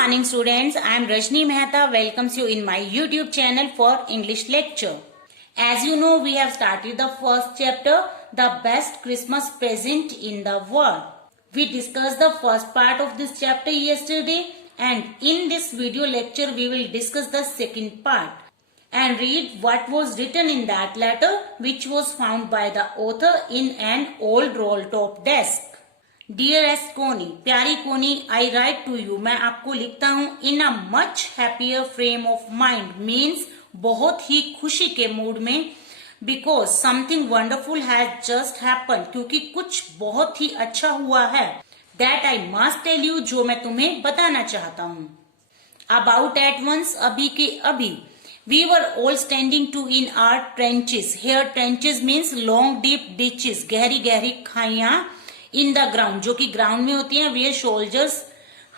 morning students, I am Rajni Mehta welcomes you in my YouTube channel for English lecture. As you know, we have started the first chapter, the best Christmas present in the world. We discussed the first part of this chapter yesterday and in this video lecture we will discuss the second part and read what was written in that letter which was found by the author in an old roll top desk. Dearest Connie, प्यारी कोनी, I write to you, मैं आपको लिखता हूँ in a much happier frame of mind, means बहुत ही खुशी के mood में, because something wonderful has just happened, क्योंकि कुछ बहुत ही अच्छा हुआ है, that I must tell you, जो मैं तुम्हें बताना चाहता हूँ. About at once, अभी के अभी. We were all standing to in our trenches. Here trenches means long deep ditches, गहरी गहरी खाइयां. इन द ग्राउंड, जो कि ग्राउंड में होती हैं, where soldiers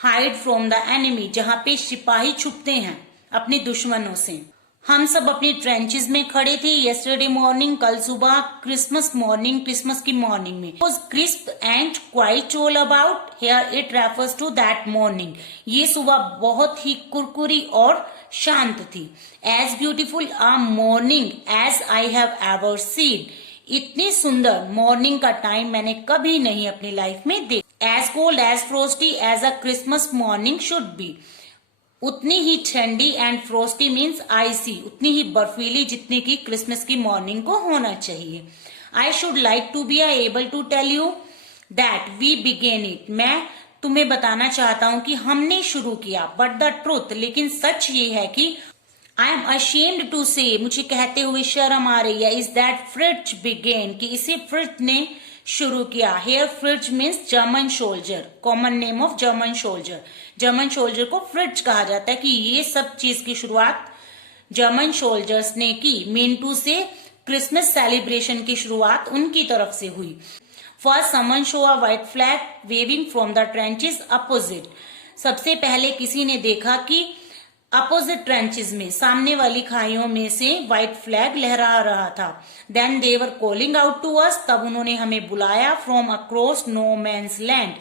hide from the enemy, जहां पे सिपाही छुपते हैं अपने दुश्मनों से. हम सब अपनी ट्रेंचेस में खड़े थे. यस्टरडे मॉर्निंग, कल सुबह, क्रिसमस मॉर्निंग, क्रिसमस की मॉर्निंग में. Was crisp and quiet all about. Here it refers to that morning. ये सुबह बहुत ही कुरकुरी और शांत थी. As beautiful a morning as I have ever seen. इतनी सुंदर मॉर्निंग का टाइम मैंने कभी नहीं अपनी लाइफ में देखा. As cold as frosty as a Christmas morning should be. उतनी ही ठंडी एंड फ्रोस्टी मीन्स आइसी, उतनी ही बर्फीली जितनी की क्रिसमस की मॉर्निंग को होना चाहिए. I should like to be able to tell you that we began it. मैं तुम्हें बताना चाहता हूं कि हमने शुरू किया. बट द ट्रूथ, लेकिन सच ये है कि I am ashamed to say, मुझे कहते हुए शर्म आ रही है, is that Fritz began, कि इसे फ्रिट्ज ने शुरू किया. Here Fritz means German soldier, common name of German soldier. German soldier को फ्रिट्ज कहा जाता है कि ये सब चीज की शुरुआत जर्मन सोल्जर्स ने की. मीन टू से क्रिसमस सेलिब्रेशन की शुरुआत उनकी तरफ से हुई. First someone show a white flag waving from the trenches opposite. सबसे पहले किसी ने देखा कि अपोजिट ट्रेंचेस में, सामने वाली खाइयों में से व्हाइट फ्लैग लहरा रहा था. Then they were calling out to us. तब उन्होंने हमें बुलाया. From across no man's land.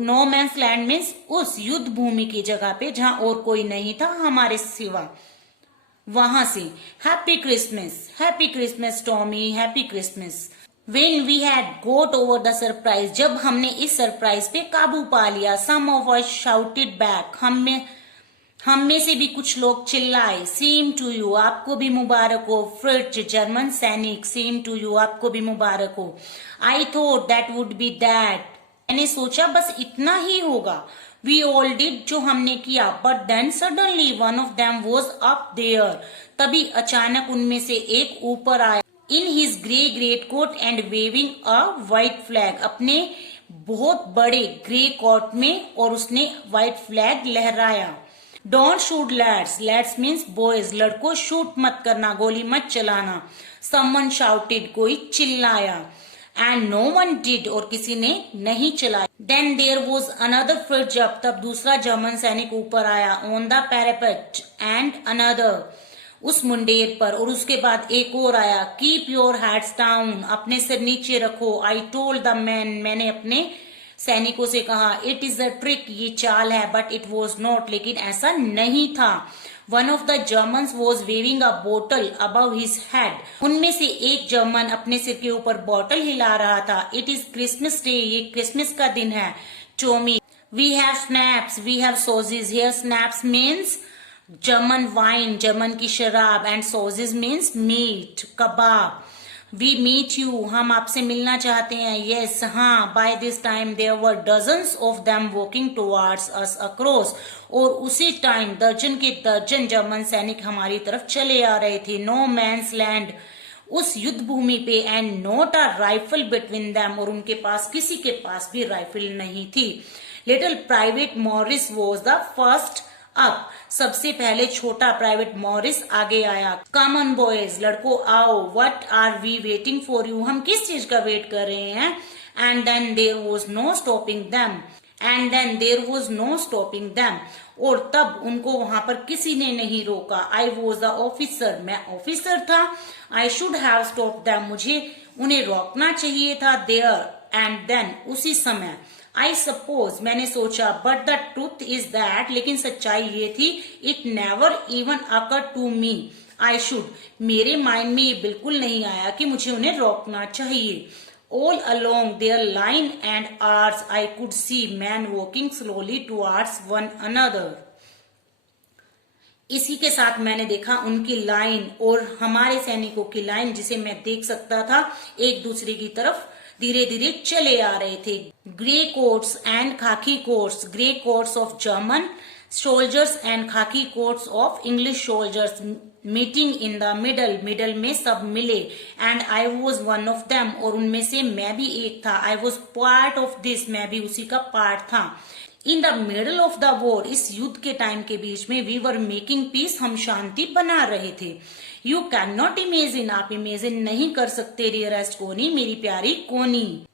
No man's land means उस युद्ध भूमि की जगह पे जहां और कोई नहीं था हमारे सिवा, वहां से. Happy Christmas Tommy, happy Christmas. When we had got over the surprise, जब हमने इस सरप्राइज पे काबू पा लिया. Some of us shouted back, हम में से भी कुछ लोग चिल्लाए. सेम टू यू, आपको भी मुबारक हो. फ्रिट्ज जर्मन सैनिक, सेम टू यू, आपको भी मुबारक हो. I thought that would be that, मैंने सोचा बस इतना ही होगा. वी ऑल डिड, जो हमने किया. But then suddenly one of them was up there. तभी अचानक उनमें से एक ऊपर आया. In his grey greatcoat and waving a white flag, अपने बहुत बड़े ग्रे कोट में, और उसने व्हाइट फ्लैग लहराया. Don't shoot lads, lads means boys, लड़कों शूट मत करना, गोली मत चलाना. समवन शाउटेड, कोई चिल्लाया. एंड नो वन डिड, और किसी ने नहीं चलाया. Then there was another Fritz up, तब दूसरा जर्मन सैनिक ऊपर आया. On the parapet and another, उस मुंडेर पर, और उसके बाद एक और आया. कीप योर हेड्स डाउन, अपने सिर नीचे रखो. आई टोल्ड द मैन, मैंने अपने सैनिकों से कहा. इट इज अ ट्रिक, ये चाल है. बट इट वॉज नॉट, लेकिन ऐसा नहीं था. One of the Germans was waving a bottle above his head. उनमें से एक जर्मन अपने सिर के ऊपर बोतल हिला रहा था. इट इज क्रिसमस डे, ये क्रिसमस का दिन है. Tommy, we have schnapps, we have sausage. Here schnapps means German wine, German की शराब. एंड सॉसेज मीन्स मीट, कबाब. We meet you, हम आपसे मिलना चाहते हैं. Yes, हाँ. By this time there were dozens of them walking towards us across. और उसी टाइम दर्जन के दर्जन जर्मन सैनिक हमारी तरफ चले आ रहे थे. No man's land, उस युद्ध भूमि पे. And not a rifle between them, और उनके पास किसी के पास भी राइफल नहीं थी. Little Private Morris was the first अब सबसे पहले छोटा प्राइवेट मॉरिस आगे आया. कम ऑन बॉयज, लड़कों आओ. What are we waiting for you, हम किस चीज का वेट कर रहे हैं. And then there was no stopping them, और तब उनको वहां पर किसी ने नहीं रोका. आई वॉज द ऑफिसर, मैं ऑफिसर था. I should have stop them, मुझे उन्हें रोकना चाहिए था. देयर एंड देन, उसी समय. आई सपोज, मैंने सोचा, but the truth is that, लेकिन सच्चाई ये थी, it never even occur to me I should, मेरे माइंड में ये बिल्कुल नहीं आया कि मुझे उन्हें रोकना चाहिए. All along their line and ours, I could see men walking slowly towards one another. इसी के साथ मैंने देखा उनकी लाइन और हमारे सैनिकों की लाइन, जिसे मैं देख सकता था, एक दूसरे की तरफ धीरे धीरे चले आ रहे थे. Grey coats and khaki coats, grey coats of German soldiers and khaki coats of English soldiers meeting in the middle, middle में सब मिले. And I was one of them, और उनमें से मैं भी एक था. I was part of this, मैं भी उसी का पार्ट था. In the middle of the war, इस युद्ध के टाइम के बीच में, वी वर मेकिंग पीस, हम शांति बना रहे थे. यू कैन नॉट इमेजिन, आप इमेजिन नहीं कर सकते डियरेस्ट कोनी, मेरी प्यारी Connie.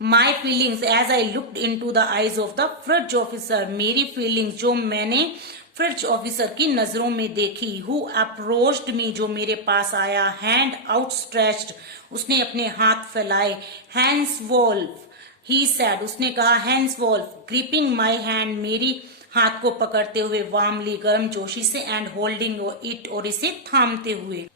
My feelings as I looked into the eyes of the Fritz officer, मेरी फीलिंग्स जो मैंने फ्रिज ऑफिसर की नजरों में देखी. हु अप्रोच्ड मी, जो मेरे पास आया. हैंड आउटस्ट्रेच्ड, उसने अपने हाथ फैलाए. हैंड्स वॉल्फ, ही सैड, उसने कहा. Hans Wolf, gripping my hand, मेरी हाथ को पकड़ते हुए. वार्मली, गर्म जोशी से. एंड होल्डिंग इट, और इसे थामते हुए.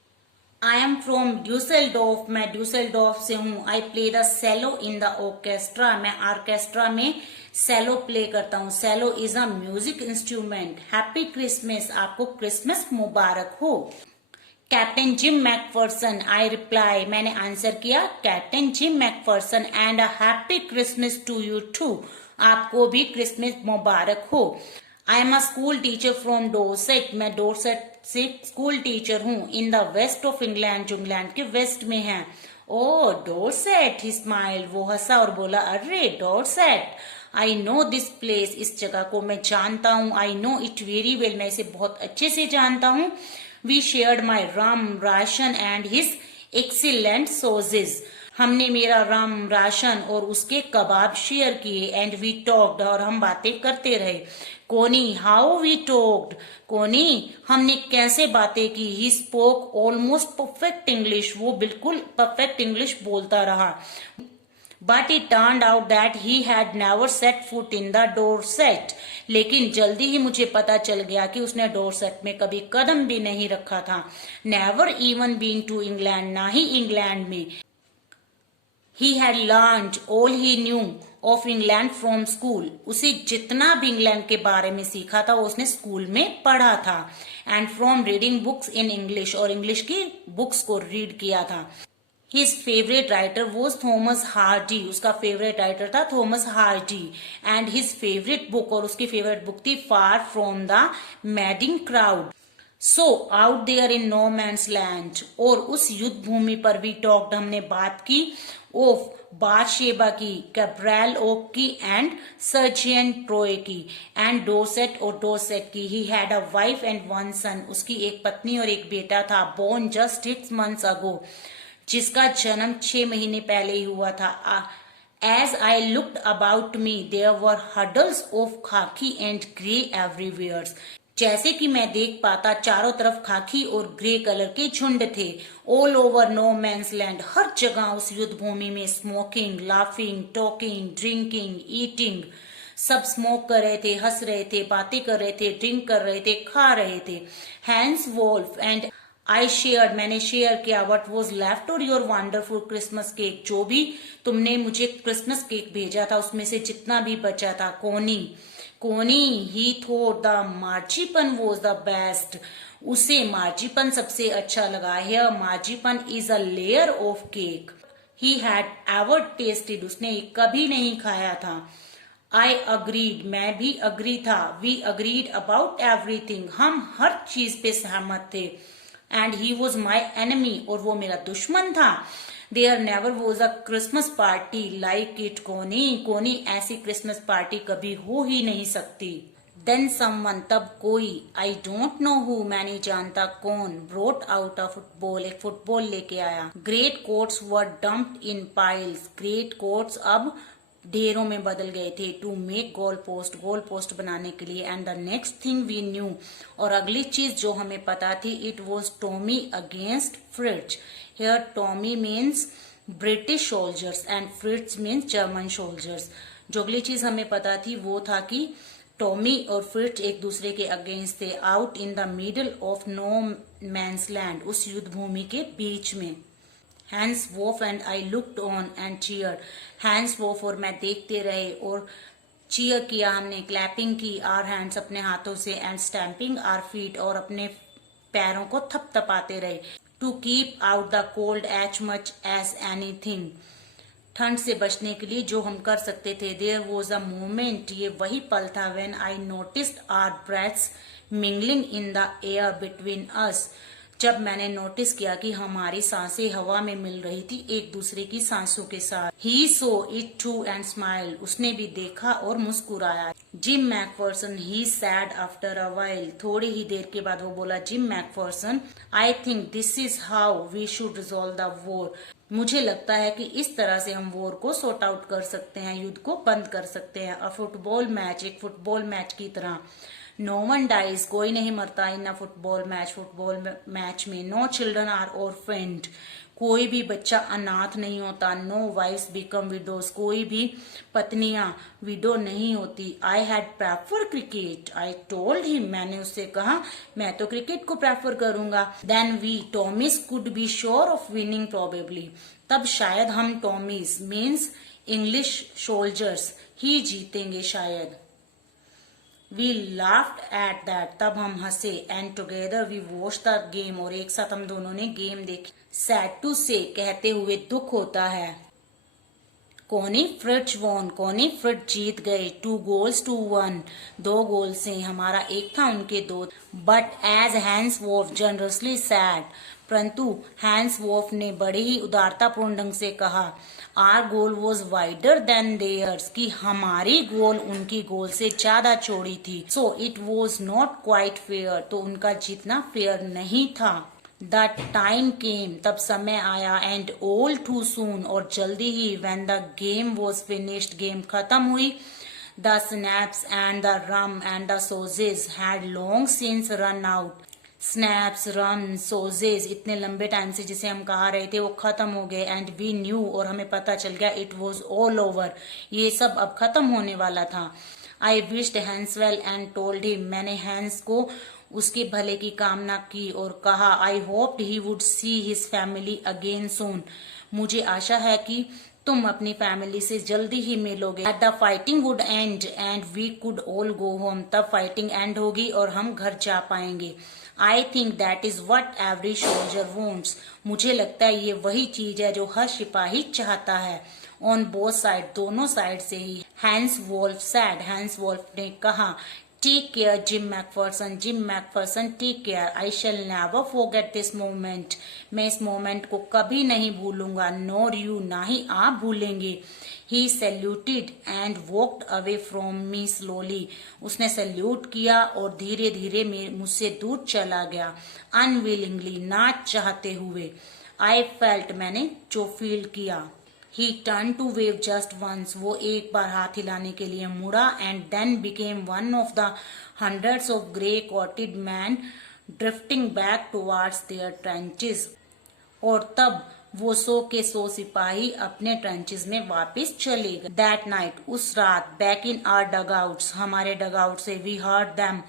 आई एम फ्रॉम ड्यूसेलडोर्फ, मैं ड्यूसेलडोर्फ से हूँ. I play the cello in the orchestra, मैं ऑर्केस्ट्रा में सेलो प्ले करता हूँ. Cello is a music instrument. Happy Christmas, आपको क्रिसमस मुबारक हो. Captain Jim McPherson, I reply, मैंने आंसर किया. Captain Jim McPherson, and a happy Christmas to you too, आपको भी क्रिसमस मुबारक हो. I am a school teacher from Dorset, मैं डोरसेट से स्कूल टीचर हूँ. In the west of England, जो इंग्लैंड के वेस्ट में है. ओ डोरसेट, ही स्माइल्ड, वो हंसा और बोला, अरे Dorset, I know this place, इस जगह को मैं जानता हूँ. I know it very well, मैं इसे बहुत अच्छे से जानता हूँ. We shared my rum ration and his excellent sausage, हमने मेरा रम राशन और उसके कबाब शेयर किए. एंड वी टॉक्ड, और हम बातें करते रहे. कोनी, हाउ वी टॉक्ड, कोनी, हमने कैसे बातें की. He spoke almost perfect English, वो बिल्कुल परफेक्ट इंग्लिश बोलता रहा. But it turned out that he had never set foot in the Dorset, लेकिन जल्दी ही मुझे पता चल गया कि उसने डोरसेट में कभी कदम भी नहीं रखा था. Never even been to England, ना ही इंग्लैंड में. He had learned all he knew of England from school, उसे जितना भी इंग्लैंड के बारे में सीखा था वो उसने स्कूल में पढ़ा था. And from reading books in English, और इंग्लिश की बुक्स को रीड किया था. His favourite writer was Thomas Hardy, उसका फेवरेट राइटर था Thomas Hardy. And his favourite book, और उसकी फेवरेट बुक थी far from the madding crowd. So out there in no man's land, और उस युद्ध भूमि पर भी टॉक्ड, हमने बात की. ऑफ बादशेबा की, कैब्रल ओक की, एंड सर्जियन ट्रोय की. एंड डोरसेट, और डोरसेट की. He had a wife and one son, उसकी एक पत्नी और एक बेटा था. बोर्न जस्ट 6 months अगो, जिसका जन्म 6 महीने पहले ही हुआ था. As I looked about me there were huddles of khaki and grey everywhere, जैसे कि मैं देख पाता चारों तरफ खाकी और ग्रे कलर के झुंड थे. All over no man's land, हर जगह उस युद्ध भूमि में. Smoking, laughing, talking, drinking, eating, सब स्मोक कर रहे थे, हंस रहे थे, बातें कर रहे थे, ड्रिंक कर रहे थे, खा रहे थे. Hans Wolf, and I shared, मैंने शेयर किया. What was left of your wonderful Christmas cake, जो भी तुमने मुझे क्रिसमस केक भेजा था उसमें से जितना भी बचा था. Connie, Connie, he thought the marzipan was the best, उसे मार्जीपन सबसे अच्छा लगा. Here marzipan is a layer of cake he had ever tasted, उसने कभी नहीं खाया था. आई अग्रीड, मैं भी अग्री था. वी अग्रीड अबाउट एवरीथिंग, हम हर चीज पे सहमत थे. And he was my enemy, और वो मेरा दुश्मन था. There never was a Christmas party like it. Connie, Connie, ऐसी क्रिसमस पार्टी कभी हो ही नहीं सकती. देन समवन, तब कोई. आई डोंट नो हु, मैं नहीं जानता कौन. ब्रोट आउट अ फुटबॉल, एक फुटबॉल लेके आया. ग्रेट कोट्स वर डम्प्ड इन पाइल्स, ग्रेट कोट्स अब ढेरों में बदल गए थे. टू मेक गोल पोस्ट बनाने के लिए. And the next thing we knew, और अगली चीज जो हमें पता थी, it was Tommy against Fritz. Here Tommy means British soldiers and Fritz means German soldiers. जो अगली चीज हमें पता थी वो था कि टॉमी और फ्रिट्ज एक दूसरे के अगेंस्ट थे, out in the middle of no man's land, उस युद्ध भूमि के बीच में। Hans Wolf and I looked on and cheer, Hans Wolf और मैं देखते रहे और चीयर किया हमने, क्लैपिंग की आर हैंड्स अपने हाथों से, एंड स्टैम्पिंग आर फीट और अपने पैरों को थपथपाते रहे, to keep out the cold as much as anything, ठंड से बचने के लिए जो हम कर सकते थे। देयर वॉज अ मोमेंट, ये वही पल था, when I noticed our breaths mingling in the air between us, जब मैंने नोटिस किया कि हमारी सांसें हवा में मिल रही थी एक दूसरे की सांसों के साथ। He saw it too and smile, उसने भी देखा और मुस्कुराया। Jim McPherson, he said after a while, थोड़ी ही देर के बाद वो बोला, Jim McPherson, I think this is how we should resolve the war, मुझे लगता है कि इस तरह से हम वॉर को सॉर्ट आउट कर सकते हैं, युद्ध को बंद कर सकते हैं। अ फुटबॉल मैच, एक फुटबॉल मैच की तरह। नो वन डाइज, कोई नहीं मरता इन अ फुटबॉल मैच में। नो चिल्ड्रन आर ऑर्फेंड, कोई भी बच्चा अनाथ नहीं होता। नो वाइफ्स बिकम विडोज, कोई भी पत्नियां विडो नहीं होती। I had prefer cricket, I told him, मैंने उससे कहा मैं तो क्रिकेट को प्रेफर करूंगा। Then we Tommies could be sure of winning probably, तब शायद हम टॉमिस मीन्स इंग्लिश सोल्जर्स ही जीतेंगे शायद। वी लाफ्ड एट दैट, तब हम हंसे। And together we watch the game, और एक साथ हम दोनों ने गेम देखी। सैड टू से, कहते हुए दुख होता है। Connie Fritz won, Connie Fritz जीत गए। 2 goals to 1, 2 गोल से, हमारा एक था उनके 2। But as Hans Wolf generously said, परंतु हैंस वॉफ ने बड़े ही उदारतापूर्ण ढंग से कहा, our goal was wider than theirs, कि हमारी गोल उनकी गोल से ज्यादा चौड़ी थी। So it was not quite fair, तो उनका जीतना फेयर नहीं था। द टाइम केम, तब समय आया। एंड ऑल टू सून, और जल्दी ही। When the game was finished, game खत्म हुई। The schnapps and the rum and the sausages had long since run out, schnapps, rum, sausages, इतने लंबे टाइम से जिसे हम कहा रहे थे वो खत्म हो गए। एंड वी न्यू, और हमें पता चल गया, इट वॉज ऑल ओवर, ये सब अब खत्म होने वाला था। I wished Hans well and told him, मैंने हैंस को उसके भले की कामना की और कहा, I hoped he would see his family again soon, मुझे आशा है कि तुम अपनी फैमिली से जल्दी ही मिलोगे। At the fighting would end and we could all go home, तब फाइटिंग एंड होगी और हम घर जा पाएंगे। I think that is what every soldier wants, मुझे लगता है ये वही चीज है जो हर सिपाही चाहता है। ऑन बोथ साइड, दोनों साइड से ही। Hans Wolf said, Hans Wolf ने कहा, take care Jim McPherson, Jim McPherson take care, I shall never forget this moment, मैं इस मोमेंट को कभी नहीं भूलूंगा। नॉर यू, ना ही आप भूलेंगे। He saluted and walked away from me slowly, उसने सैल्यूट किया और धीरे धीरे मुझसे दूर चला गया। अनविलिंगली, ना चाहते हुए। आई फेल्ट, मैंने जो फील किया। He turned to wave just once, वो एक बार हाथ हिलाने के लिए मुड़ा। And then became one of the hundreds of grey coated men drifting back towards their trenches, और तब वो 100 के 100 सिपाही अपने ट्रेंचेस में वापस चले गए। That night, उस रात, back in our dugouts, हमारे डगआउट से, we heard them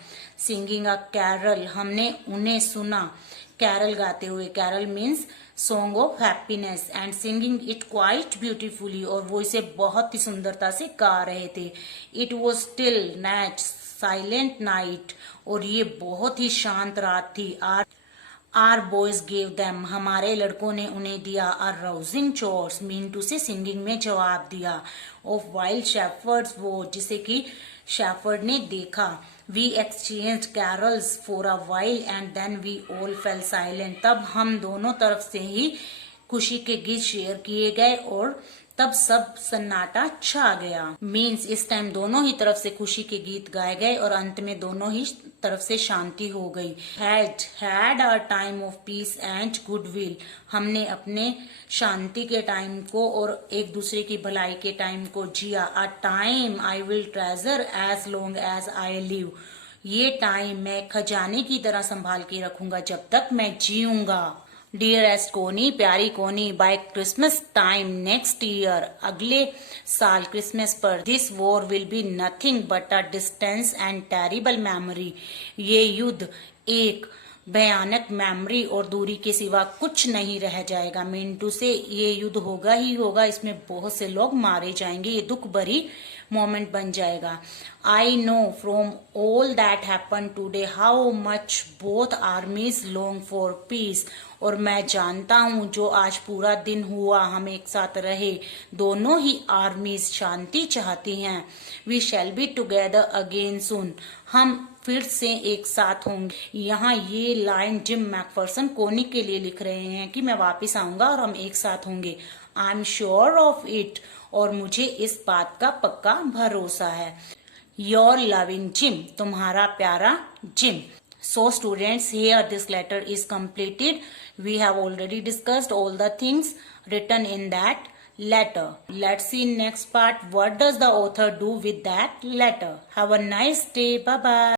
singing a carol, हमने उन्हें सुना कैरल गाते हुए। Carol means song of happiness, and singing it quite beautifully, और वो इसे बहुत ही सुंदरता से गा रहे थे। It was still night, silent night, और ये बहुत ही शांत रात थी। आर बॉयज गेव देम, हमारे लड़कों ने उन्हें दिया। Our rousing chorus, mean to say singing में जवाब दिया। ऑफ वाइल्ड शेफर्ड्स, वो जिसे कि शेफर्ड ने देखा। We exchange carols for a while and then we all fell silent, तब हम दोनों तरफ से ही खुशी के गीत शेयर किए गए और तब सब सन्नाटा छा गया। मीन्स इस टाइम दोनों ही तरफ से खुशी के गीत गाए गए और अंत में दोनों ही तरफ से शांति हो गई। Had our time of peace and goodwill, हमने अपने शांति के टाइम को और एक दूसरे की भलाई के टाइम को जिया। A time I will treasure as long as I live, ये टाइम मैं खजाने की तरह संभाल के रखूंगा जब तक मैं जीऊंगा। डियरेस्ट कोनी, प्यारी कोनी, by Christmas time next year, अगले साल क्रिसमस पर, this war will be nothing but a distance and terrible memory, ये युद्ध एक भयानक मेमोरी और दूरी के सिवा कुछ नहीं रह जाएगा। मिंटू से ये युद्ध होगा ही होगा, इसमें बहुत से लोग मारे जाएंगे, ये दुख भरी मोमेंट बन जाएगा। I know from all that happen today how much both आर्मीज long for piece, और मैं जानता हूँ जो आज पूरा दिन हुआ हम एक साथ रहे, दोनों ही आर्मीज शांति चाहती हैं। We shall be together again soon, हम फिर से एक साथ होंगे। यहाँ ये लाइन जिम मैकफर्सन कोनी के लिए लिख रहे हैं कि मैं वापस आऊंगा और हम एक साथ होंगे। I am sure of it, और मुझे इस बात का पक्का भरोसा है। योर लविंग जिम, तुम्हारा प्यारा gym. So students, here this letter is completed. We have already discussed all the things written in that letter. Let's see next part. What does the author do with that letter? Have a nice day. Bye bye.